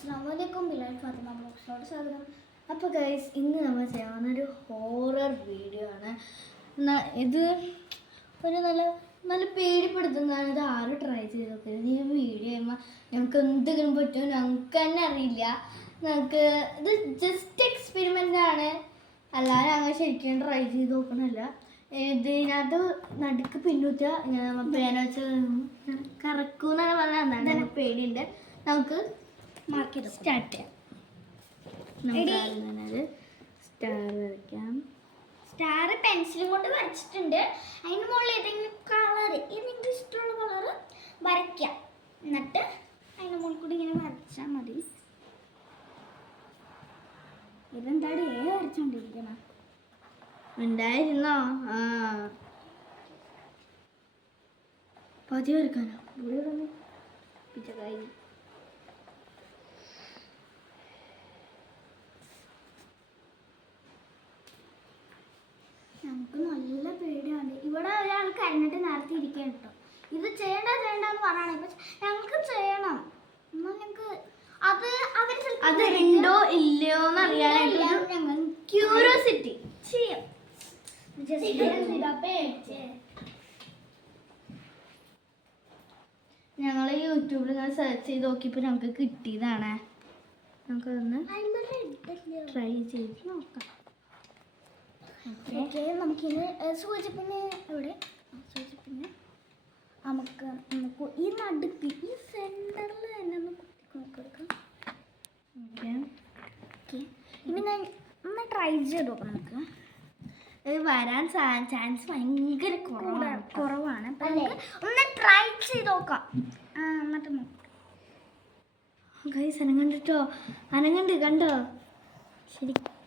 അസ്സാമലൈക്കും ബിലാൽ ഫാത്തിമ ബ്ലോഗ്സിനോട് സ്വാഗതം. അപ്പോൾ ഗൈസ് ഇന്ന് നമ്മൾ ചെയ്യാവുന്ന ഒരു ഹോറർ വീഡിയോ ആണ്. ഇത് ഒരു നല്ല നല്ല പേടിപ്പെടുത്തുന്നതാണ്. ഇത് ആരും ട്രൈ ചെയ്ത് നോക്കരുത് ഈ വീഡിയോ ചെയ്യുമ്പോൾ ഞങ്ങൾക്ക് എന്തെങ്കിലും പറ്റുമോ ഞങ്ങൾക്ക് തന്നെ അറിയില്ല. ഞങ്ങൾക്ക് ഇത് ജസ്റ്റ് എക്സ്പെരിമെന്റ് ആണ്. അല്ലാതെ ഞങ്ങൾ ശരിക്കും ട്രൈ ചെയ്ത് നോക്കണമല്ല. ഇതിനകത്ത് നടുക്ക് പിന്നൂറ്റ ഞാൻ പേന വെച്ച് കറക്കൂന്നാണ് പറഞ്ഞാൽ എന്താണ് പേടിയുണ്ട്. നമുക്ക് മാർക്ക് ചെയ്ത് സ്റ്റാർട്ട് ചെയ്യാം. നമുക്ക് സ്റ്റാർ വരയ്ക്കാം. സ്റ്റാർ പെൻസിലും കൊണ്ട് വരച്ചിട്ടുണ്ട്. അതിന് മുകളിൽ ഏതെങ്കിലും കളർ ഏതെങ്കിലും ഇഷ്ടമുള്ള കളർ വരയ്ക്കാം. എന്നിട്ട് അതിന് മുകളിൽ കൂടി ഇങ്ങനെ വരച്ചാൽ മതി. ഇതെന്താണ് ഏ വരച്ചോണ്ടിരിക്കണം ഉണ്ടായിരുന്നോ? ആ. പതി വരക്കാനോ പിച്ചക്കായി. നമുക്ക് നല്ല പേടിയാണ്. ഇവിടെ ഒരാൾ കഴിഞ്ഞിട്ട് നേരത്തെ ഇരിക്കാൻ കേട്ടോ ഇത് ചെയ്യണ്ട എന്ന് പറയണേ പക്ഷെ ഞങ്ങൾക്ക് ചെയ്യണം. എന്നാൽ ഞങ്ങൾക്ക് അത് അവർ അത് ഉണ്ടോ ഇല്ലയോ എന്ന് അറിയാനായിട്ട് ക്യൂരിയോസിറ്റി ചെയ്യാം. ഞങ്ങൾ യൂട്യൂബിൽ ഇങ്ങനെ സെർച്ച് ചെയ്ത് നോക്കിയപ്പോൾ ഞങ്ങൾക്ക് കിട്ടിയതാണ്. നമുക്കതൊന്ന് ട്രൈ ചെയ്ത് നോക്കാം. ഓക്കെ നമുക്കിന്ന് സൂചിപ്പിന് എവിടെ? ആ, സൂചിപ്പിന്. നമുക്ക് നമുക്ക് ഈ നടുക്ക് ഈ സെന്ററിൽ തന്നെ ഒന്ന് കുത്തി നോക്കിയെടുക്കാം ഓക്കെ. ഓക്കെ. ഇനി ഞാൻ ഒന്ന് ട്രൈ ചെയ്ത് നോക്കാം നമുക്ക്. വരാൻ ചാൻസ് ഭയങ്കര കുറവാണ് കുറവാണ്. അപ്പം ഒന്ന് ട്രൈ ചെയ്ത് നോക്കാം. ആ എന്നിട്ട് നോക്കാം. ഗൈസ് അനങ്ങണ്ടിട്ടോ? അനങ്ങണ്ട് കണ്ടോ?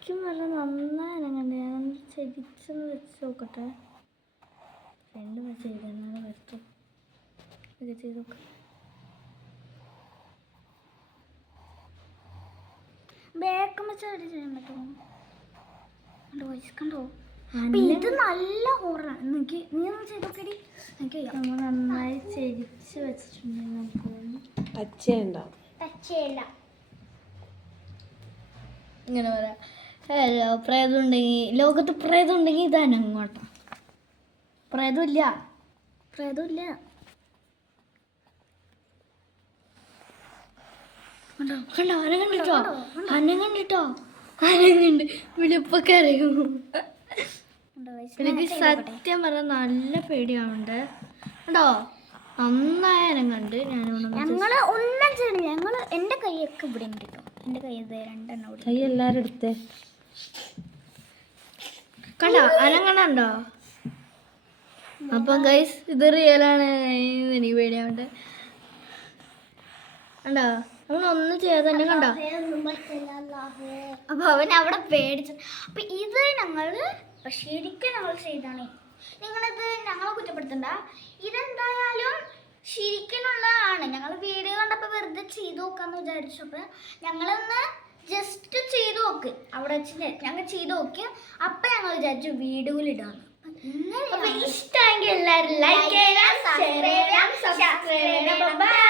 ശരിക്കും പറഞ്ഞാൽ നന്നായി അനങ്ങണ്ട് ഞാൻ ശരിച്ചൊന്ന് വെച്ച് നോക്കട്ടെ. രണ്ട് വെച്ച് ചെയ്താണ് വരത്തു ഇത് ചെയ്ത് നോക്കാം. ബാക്കും വെച്ച് അവിടെ ചെയ്യാൻ പറ്റുമോ guys, കണ്ടോ ഇത് നല്ല ഹോറാണ് എനിക്ക് നീ ഒന്ന് ചെയ്ത് നോക്കടി എനിക്ക് നമ്മൾ നന്നായി ചെരിച്ച് വെച്ചിട്ടുണ്ടെങ്കിൽ നമുക്ക് ഇങ്ങനെ പറയാം. ഹലോ പ്രേതം ഉണ്ടെങ്കിൽ ലോകത്ത് പ്രേതം ഉണ്ടെങ്കിൽ ഇതാണ് അങ്ങോട്ടോ. പ്രേതമില്ല പ്രേതമില്ല കണ്ടോ? കണ്ടോ? അനം കണ്ടിട്ടോ? അനം കണ്ടിട്ടോ? അനം കണ്ട് വിളിപ്പൊക്കെ അറിയും. എനിക്ക് സത്യം പറഞ്ഞാൽ നല്ല പേടിയാവുണ്ട്. കണ്ടോ? നന്നായി അനങ്ങണ്ട് ഞാനിവിടെ ഞങ്ങൾ ഒന്നും ചെയ്യണില്ല. ഞങ്ങൾ എന്റെ കൈയൊക്കെ ഇവിടെ ഉണ്ട് കേട്ടോ എന്റെ കൈ രണ്ടെണ്ണം കൈ എല്ലാരും എടുത്തേ. കണ്ടോ? അനങ്ങണുണ്ടോ അപ്പം ഗൈസ് ഇത് റിയലാണ് എനിക്ക് പേടിയാവുണ്ട് കണ്ടോ? നമ്മൾ ഒന്നും ചെയ്യാതെ തന്നെ കണ്ടോ? അപ്പൊ അവൻ അവിടെ പേടിച്ചു അപ്പൊ ഇത് ഞങ്ങൾ ശരിക്കും ഞങ്ങൾ ചെയ്താണ് നിങ്ങളിത് ഞങ്ങളെ കുറ്റപ്പെടുത്തണ്ട. ഇതെന്തായാലും ശരിക്കുള്ളതാണ് ഞങ്ങൾ വീഡിയോ കണ്ടപ്പോൾ വെറുതെ ചെയ്തു നോക്കാന്ന് വിചാരിച്ചപ്പോൾ ഞങ്ങളൊന്ന് ജസ്റ്റ് നോക്ക്. അവിടെ വെച്ച് ഞങ്ങൾ ചെയ്ത് നോക്കി അപ്പൊ ഞങ്ങൾ വിചാരിച്ചു വീഡിയോയിലിടാന്ന് അപ്പൊ ഇഷ്ടമെങ്കിൽ എല്ലാവരും ലൈക്ക് ചെയ്യാം സബ്സ്ക്രൈബ് ചെയ്യണം സബ്സ്ക്രൈബ് ചെയ്യണം ബൈ